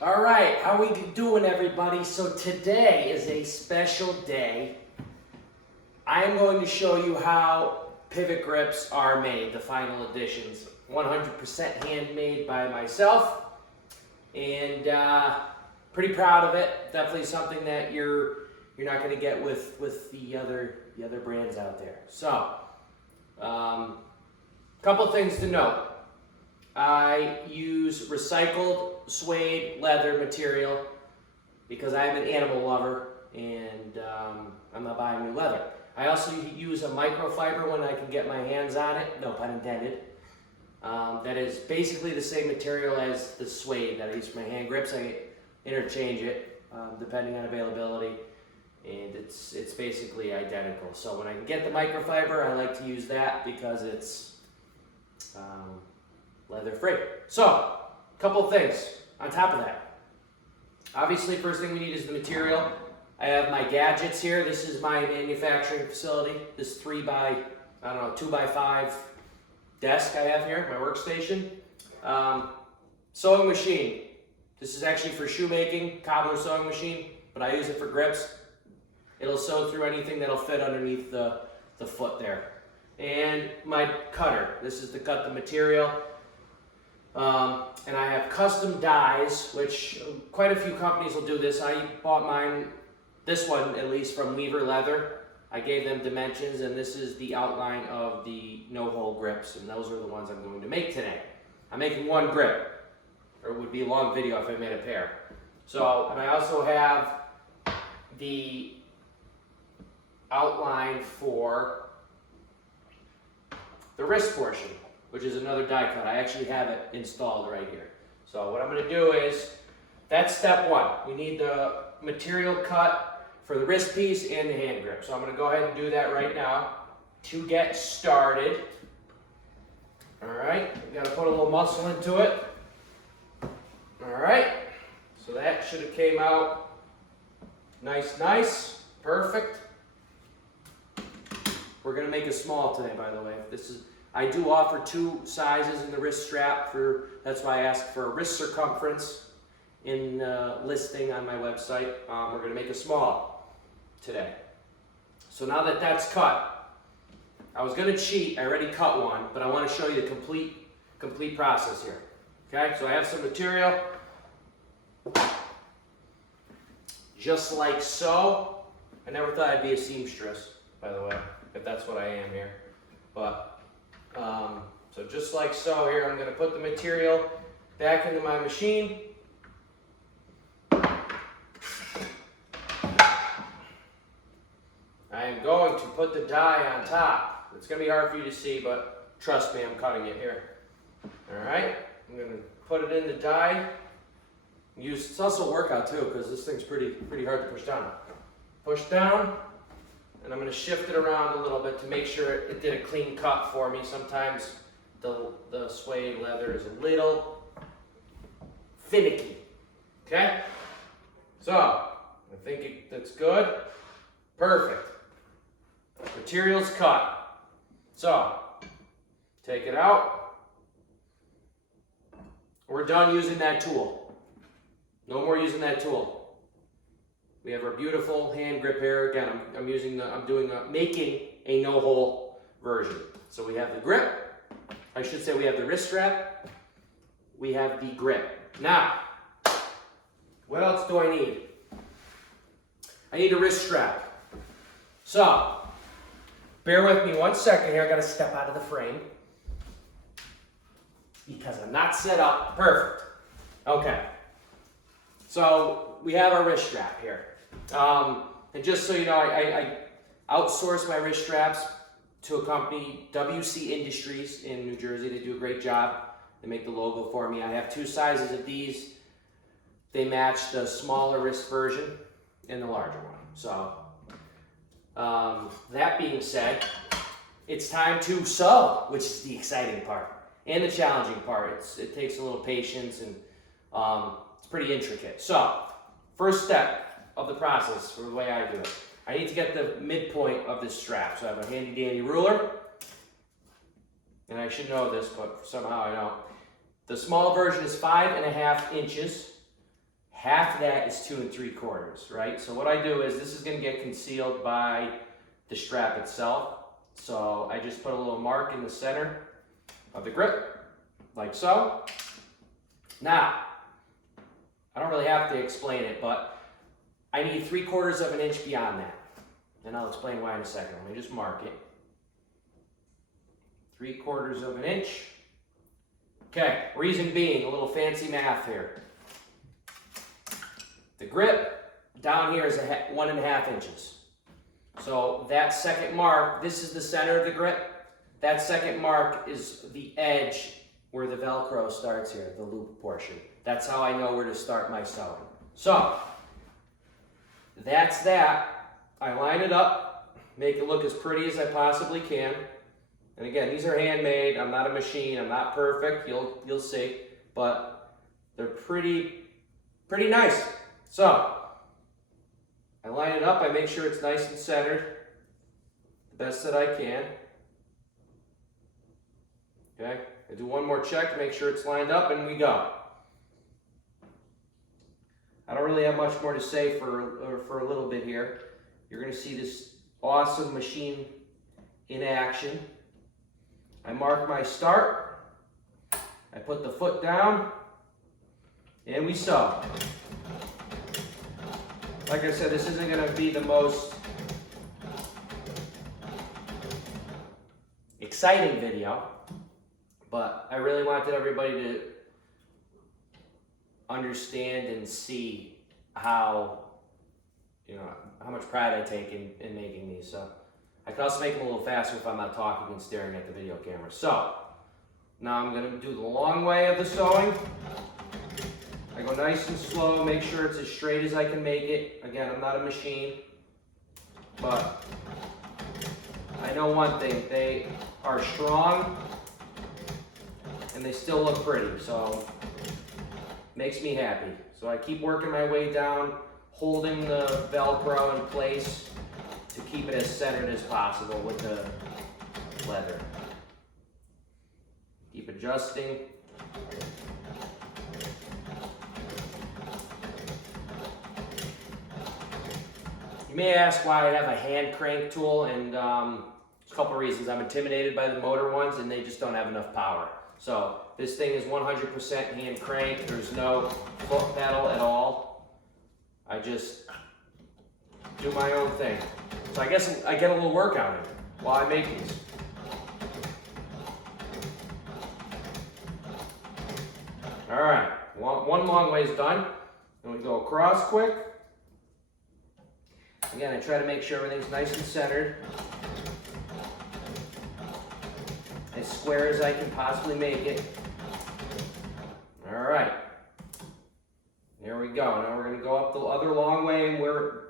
All right, how we doing, everybody? So today is a special day. I am going to show you how pivot grips are made, the final editions. 100% handmade by myself, and pretty proud of it. Definitely something that you're not going to get with the other brands out there. So, couple things to note. I use recycled suede leather material because I'm an animal lover and I'm not buying new leather. I also use a microfiber when I can get my hands on it, no pun intended. That is basically the same material as the suede that I use for my hand grips. I interchange it depending on availability, and it's basically identical. So when I can get the microfiber, I like to use that because it's leather free. So, a couple things on top of that. Obviously, first thing we need is the material. I have my gadgets here. This is my manufacturing facility. This 2 by 5 desk I have here, my workstation. Sewing machine. This is actually for shoemaking, cobbler sewing machine, but I use it for grips. It'll sew through anything that'll fit underneath the foot there. And my cutter. This is to cut the material. And I have custom dies, which quite a few companies will do this. I bought mine, this one at least, from Weaver Leather. I gave them dimensions, and this is the outline of the no-hole grips, and those are the ones I'm going to make today. I'm making one grip, or it would be a long video if I made a pair. So, and I also have the outline for the wrist portion, which is another die cut. I actually have it installed right here. So what I'm going to do is, that's step one. We need the material cut for the wrist piece and the hand grip. So I'm going to go ahead and do that right now to get started. All right, we got to put a little muscle into it. All right, so that should have came out nice, perfect. We're going to make a small today, by the way. I do offer 2 sizes in the wrist strap, that's why I asked for a wrist circumference in listing on my website. We're going to make a small today. So now that that's cut, I was going to cheat. I already cut one, but I want to show you the complete process here. Okay, so I have some material, just like so. I never thought I'd be a seamstress, by the way, if that's what I am here. But so just like so here, I'm going to put the material back into my machine. I am going to put the die on top. It's going to be hard for you to see, but trust me, I'm cutting it here. All right, I'm going to put it in the die. It's also a workout too, because this thing's pretty hard to push down. Push down. And I'm going to shift it around a little bit to make sure it did a clean cut for me. Sometimes the suede leather is a little finicky. Okay? So, I think that's good. Perfect. Material's cut. So, take it out. We're done using that tool. No more using that tool. We have our beautiful hand grip here. Again, I'm making a no-hole version. So we have the grip. I should say we have the wrist strap. We have the grip. Now, what else do I need? I need a wrist strap. So, bear with me 1 second here. I got to step out of the frame because I'm not set up. Perfect. Okay. So we have our wrist strap here. And just so you know, I outsource my wrist straps to a company, WC Industries in New Jersey. They do a great job. They make the logo for me. I have 2 sizes of these. They match the smaller wrist version and the larger one. So, that being said, it's time to sew, which is the exciting part and the challenging part. It takes a little patience, and it's pretty intricate. So, first step of the process, or the way I do it, I need to get the midpoint of this strap. So I have a handy dandy ruler, and I should know this, but somehow I don't. The small version is 5.5 inches. half of that is 2 3/4, right? So what I do is, this is gonna get concealed by the strap itself. So I just put a little mark in the center of the grip, like so. Now, I don't really have to explain it, but I need 3/4 of an inch beyond that. And I'll explain why in a second. Let me just mark it. 3/4 of an inch. Okay, reason being, a little fancy math here. The grip down here is 1.5 inches. So that second mark, this is the center of the grip. That second mark is the edge where the Velcro starts here, the loop portion. That's how I know where to start my sewing. So, that's that. I line it up, make it look as pretty as I possibly can. And again, these are handmade. I'm not a machine. I'm not perfect. You'll see, but they're pretty nice. So I line it up. I make sure it's nice and centered, the best that I can. Okay. I do one more check to make sure it's lined up, and we go. I don't really have much more to say for a little bit here. You're going to see this awesome machine in action. I mark my start. I put the foot down, and we sew. Like I said, this isn't going to be the most exciting video, but I really wanted everybody to understand and see how much pride I take in making these. So I can also make them a little faster if I'm not talking and staring at the video camera. So now I'm going to do the long way of the sewing. I go nice and slow, make sure it's as straight as I can make it. Again, I'm not a machine, but I know one thing, they are strong and they still look pretty, so makes me happy. So I keep working my way down, holding the Velcro in place to keep it as centered as possible with the leather. Keep adjusting. You may ask why I have a hand crank tool, and there's a couple of reasons. I'm intimidated by the motor ones, and they just don't have enough power. So this thing is 100% hand crank. There's no foot pedal at all. I just do my own thing. So I guess I get a little workout in it while I make these. All right, one long way is done. Then we go across quick. Again, I try to make sure everything's nice and centered. As square as I can possibly make it. All right. There we go. Now we're going to go up the other long way, and we're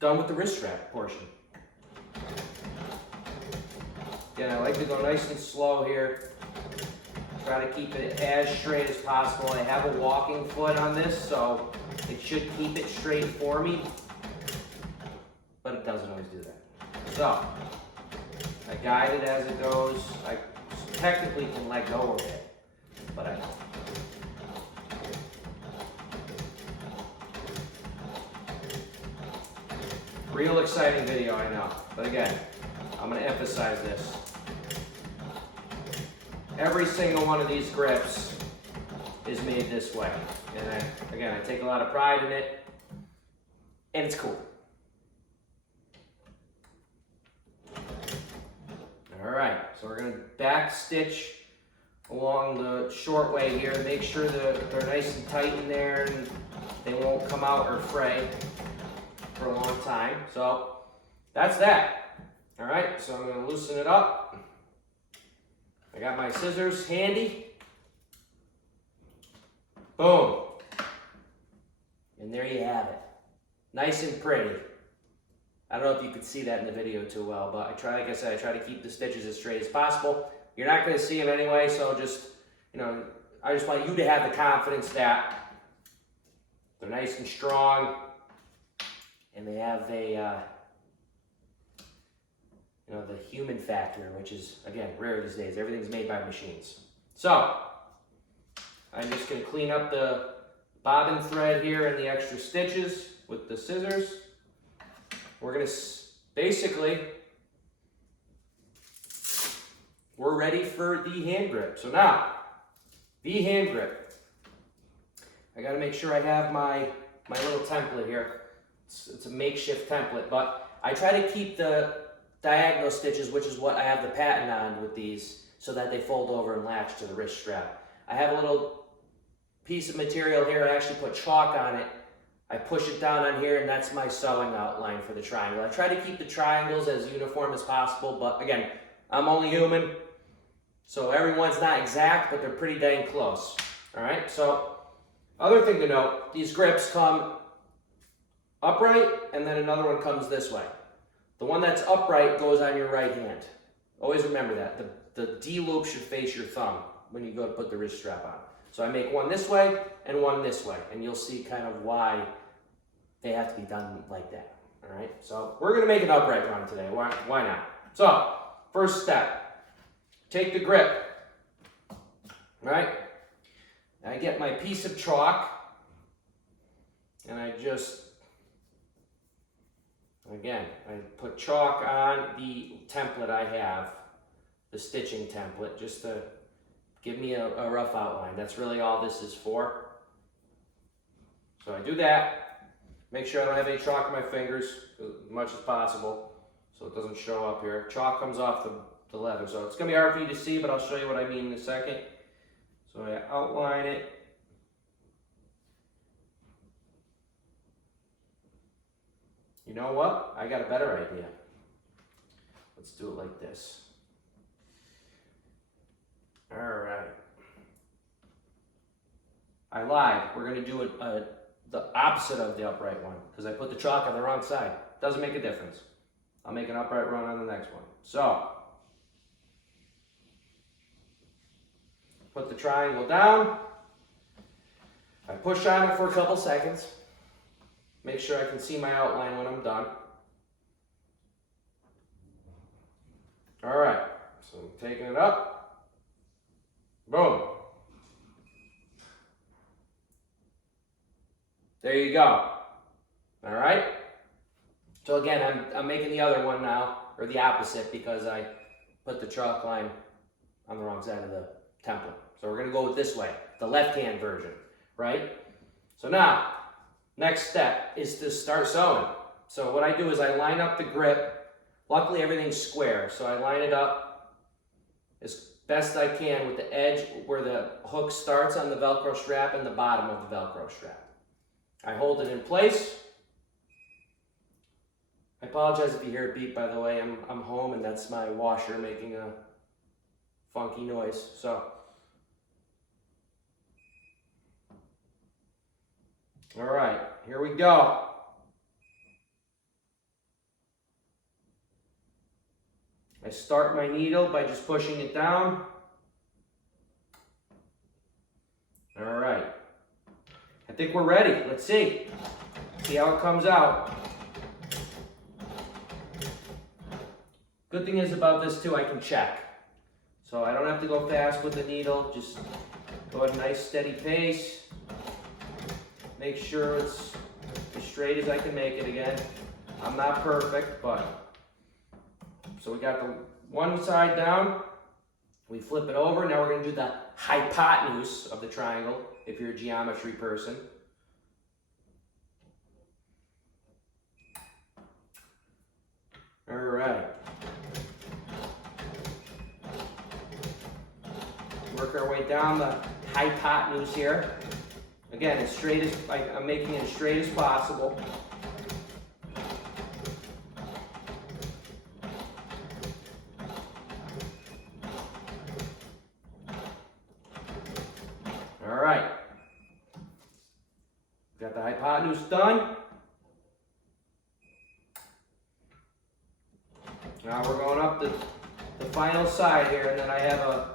done with the wrist strap portion. Again, I like to go nice and slow here. Try to keep it as straight as possible. I have a walking foot on this, so it should keep it straight for me, but it doesn't always do that. So I guide it as it goes. I technically can let go of it, but I don't. Real exciting video, I know. But again, I'm going to emphasize this. Every single one of these grips is made this way. And again, I take a lot of pride in it, and it's cool. All right, so we're going to back stitch along the short way here to make sure that they're nice and tight in there and they won't come out or fray for a long time. So that's that. All right, so I'm going to loosen it up. I got my scissors handy. Boom. And there you have it. Nice and pretty. I don't know if you could see that in the video too well, but like I said, I try to keep the stitches as straight as possible. You're not going to see them anyway, so just, I just want you to have the confidence that they're nice and strong, and they have a, the human factor, which is, again, rare these days. Everything's made by machines. So, I'm just going to clean up the bobbin thread here and the extra stitches with the scissors. We're gonna basically, we're ready for the hand grip. So now, the hand grip. I gotta make sure I have my little template here. It's a makeshift template, but I try to keep the diagonal stitches, which is what I have the pattern on with these, so that they fold over and latch to the wrist strap. I have a little piece of material here. I actually put chalk on it. I push it down on here, and that's my sewing outline for the triangle. I try to keep the triangles as uniform as possible, but again, I'm only human, so everyone's not exact, but they're pretty dang close. All right, so other thing to note, these grips come upright, and then another one comes this way. The one that's upright goes on your right hand. Always remember that. The D loop should face your thumb when you go to put the wrist strap on. So I make one this way and one this way, and you'll see kind of why they have to be done like that. All right, so we're gonna make an upright run today. Why not? So first step, take the grip. All right, I get my piece of chalk, and I just, again, I put chalk on the template I have, the stitching template, just to give me a rough outline. That's really all this is for. So I do that. Make sure I don't have any chalk on my fingers as much as possible so it doesn't show up here. Chalk comes off the leather, so it's going to be hard for you to see, but I'll show you what I mean in a second. So I outline it. You know what? I got a better idea. Let's do it like this. All right. I lied. We're going to do the opposite of the upright one because I put the chalk on the wrong side. Doesn't make a difference. I'll make an upright run on the next one. So, put the triangle down. I push on it for a couple seconds. Make sure I can see my outline when I'm done. All right, so I'm taking it up. Boom. There you go. All right. So again, I'm making the other one now, or the opposite, because I put the chalk line on the wrong side of the template. So we're going to go with this way, the left-hand version, right? So now, next step is to start sewing. So what I do is I line up the grip. Luckily, everything's square, so I line it up as best I can with the edge where the hook starts on the Velcro strap and the bottom of the Velcro strap. I hold it in place. I apologize if you hear a beep, by the way. I'm home, and that's my washer making a funky noise. So, all right, here we go. I start my needle by just pushing it down. All right. I think we're ready. Let's see. See how it comes out. Good thing is about this too, I can check. So I don't have to go fast with the needle. Just go at a nice steady pace. Make sure it's as straight as I can make it again. I'm not perfect, but. So we got the one side down. We flip it over. Now we're going to do the hypotenuse of the triangle, if you're a geometry person. All right. Work our way down the hypotenuse here. Again, as straight as, I'm making it as straight as possible. All right. Got the hypotenuse done. Now we're going up the final side here, and then I have a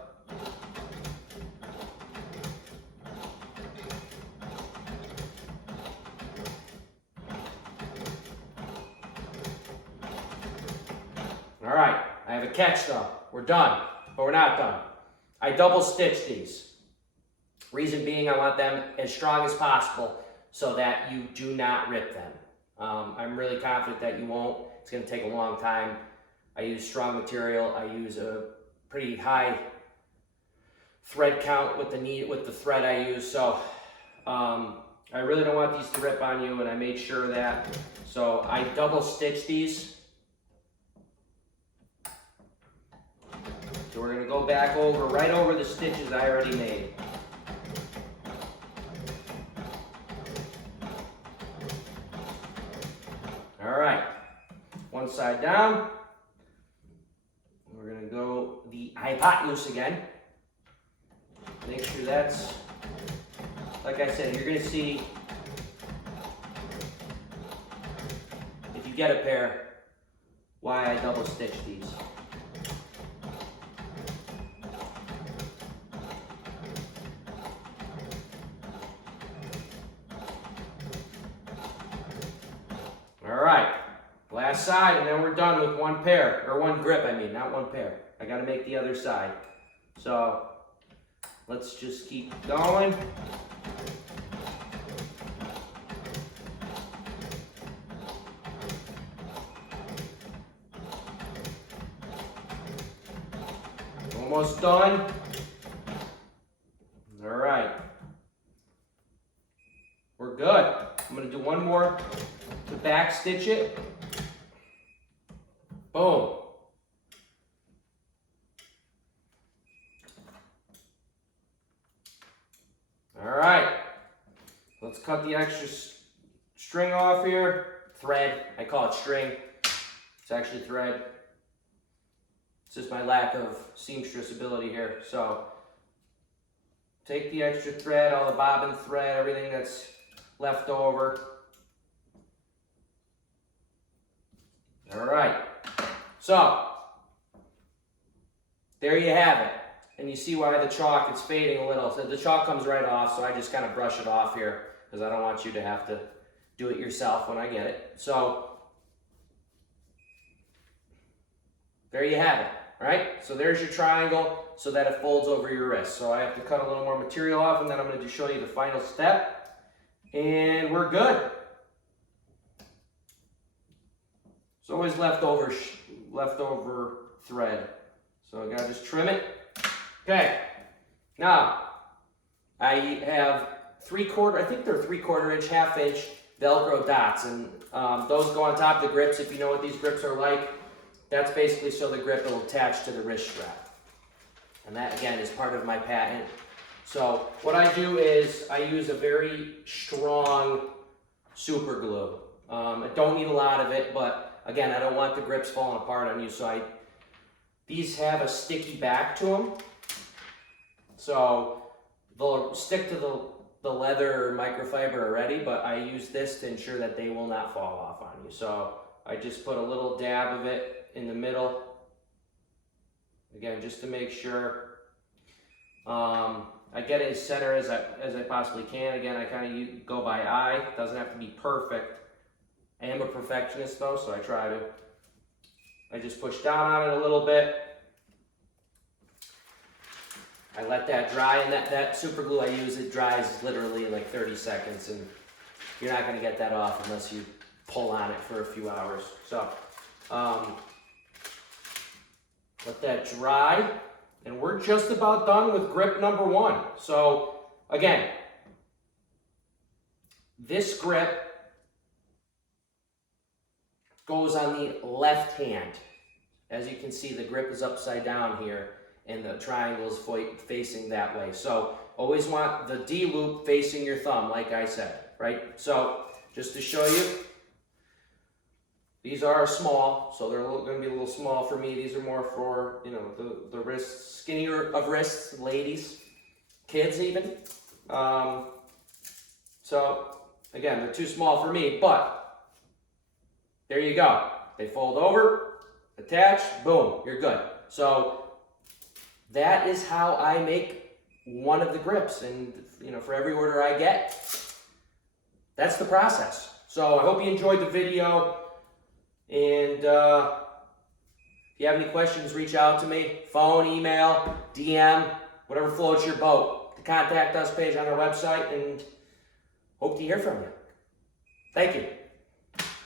all right, I have a catch though. We're done, but we're not done. I double stitch these. Reason being, I want them as strong as possible so that you do not rip them. I'm really confident that you won't. It's going to take a long time. I use strong material. I use a pretty high thread count with the thread I use. So I really don't want these to rip on you, and I made sure that. So I double stitch these. So we're going to go back right over the stitches I already made. All right, one side down. We're going to go the hypotenuse again. Make sure that's, like I said, you're going to see, if you get a pair, why I double stitch these. All right, last side, and then we're done with one pair, or one grip, I mean, not one pair. I got to make the other side. So let's just keep going. Almost done. All right. We're good. I'm going to do one more to back stitch it. Boom. All right. Let's cut the extra string off here. Thread. I call it string. It's actually thread. It's just my lack of seamstress ability here. So take the extra thread, all the bobbin thread, everything that's left over. All right. So there you have it. And you see why the chalk is fading a little. So the chalk comes right off, so I just kind of brush it off here because I don't want you to have to do it yourself when I get it. So there you have it, right? So there's your triangle so that it folds over your wrist. So I have to cut a little more material off, and then I'm going to show you the final step. And we're good. It's always leftover thread. So I gotta just trim it. Okay. Now, I have 3/4, I think they're 3/4 inch, 1/2 inch Velcro dots. And those go on top of the grips. If you know what these grips are like, that's basically so the grip will attach to the wrist strap. And that, again, is part of my patent. So what I do is I use a very strong super glue. I don't need a lot of it, but again, I don't want the grips falling apart on you. So these have a sticky back to them. So they'll stick to the leather or microfiber already, but I use this to ensure that they will not fall off on you. So I just put a little dab of it in the middle. Again, just to make sure. I get it as center as I possibly can. Again, I kind of go by eye. It doesn't have to be perfect. I am a perfectionist though, so I try to. I just push down on it a little bit. I let that dry, and that super glue I use, it dries literally in like 30 seconds, and you're not going to get that off unless you pull on it for a few hours. So let that dry, and we're just about done with grip number 1. So again, this grip goes on the left hand. As you can see, the grip is upside down here, and the triangle is facing that way. So always want the D loop facing your thumb, like I said, right? So just to show you, these are small, so they're going to be a little small for me. These are more for, you know, the wrists, skinnier of wrists, ladies, kids even. So again, they're too small for me, but there you go. They fold over, attach, boom, you're good. So that is how I make one of the grips, and you know, for every order I get, that's the process. So I hope you enjoyed the video, and if you have any questions, reach out to me, phone, email, DM, whatever floats your boat. The contact us page on our website, and hope to hear from you. Thank you.